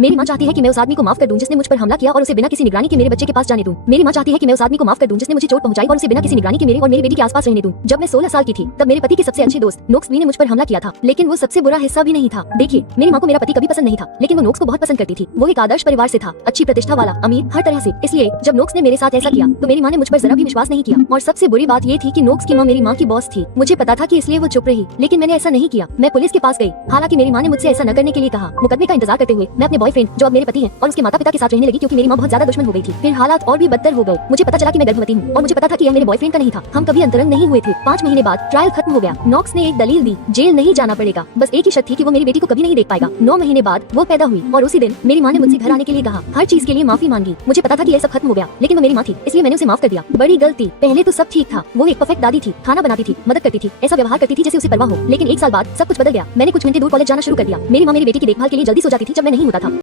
मेरी माँ चाहती है कि मैं उस आदमी को माफ कर दूं जिसने मुझ पर हमला किया और उसे बिना किसी निगरानी के मेरे बच्चे के पास जाने दूं। मेरी माँ चाहती है कि मैं उस आदमी को माफ कर दूं जिसने मुझे चोट पहुंचाई और उसे बिना किसी निगरानी के मेरे और मेरी बेटी के आसपास रहने दूं। जब मैं 16 साल की थी तब मेरे पति के सबसे अच्छे दोस्त नोक्सबी ने मुझ पर हमला किया था, लेकिन वो सबसे बुरा हिस्सा भी नहीं था। देखिए, मेरी माँ को मेरा पति कभी पसंद नहीं था, लेकिन वो नोक्स को बहुत पसंद करती थी। वो एक आदर्श परिवार से था, अच्छी प्रतिष्ठा वाला, अमीर, हर तरह से। इसलिए जब नोक्स ने मेरे साथ ऐसा किया तो मेरी माँ ने मुझ पर जरा भी विश्वास नहीं किया। और सबसे बुरी बात ये थी कि नोक्स की माँ मेरी माँ की बॉस थी। मुझे पता था कि इसलिए वो चुप रही, लेकिन मैंने ऐसा नहीं किया। मैं पुलिस के पास गई, हालांकि मेरी माँ ने मुझसे ऐसा न करने के लिए कहा। मुकदमे का इंतजार करते हुए मैं अपने बॉयफ्रेंड, जो अब मेरे पति हैं, और उसके माता पिता के साथ रहने लगी क्योंकि मेरी माँ बहुत ज्यादा दुश्मन हो गई थी। फिर हालात और भी बदतर हो गए। मुझे पता चला कि मैं गर्भवती हूँ और मुझे पता था कि यह मेरे बॉयफ्रेंड का नहीं था। हम कभी अंतरंग नहीं हुए थे। 5 महीने बाद ट्रायल खत्म हो गया। नॉक्स ने एक दलील दी, जेल नहीं जाना पड़ेगा, बस एक ही शर्त थी कि वो मेरी बेटी को कभी नहीं देख पाएगा। 9 महीने बाद वो पैदा हुई और उसी दिन मेरी माँ ने मुझसे घर आने के लिए कहा, हर चीज के लिए माफी मांगी। मुझे पता था कि यह सब खत्म हो गया, लेकिन वो मेरी माँ थी, इसलिए मैंने उसे माफ कर दिया। बड़ी गलती। पहले तो सब ठीक था, वो एक परफेक्ट दादी थी, खाना बनाती थी, मदद करती थी, ऐसा व्यवहार करती थी जैसे उसे परवाह हो। लेकिन 1 साल बाद सब कुछ बदल गया। मैंने कुछ घंटे दूर कॉलेज जाना शुरू कर दिया। मेरी माँ मेरी बेटी की देखभाल के लिए जल्दी सो जाती थी जब मैं नहीं होता था।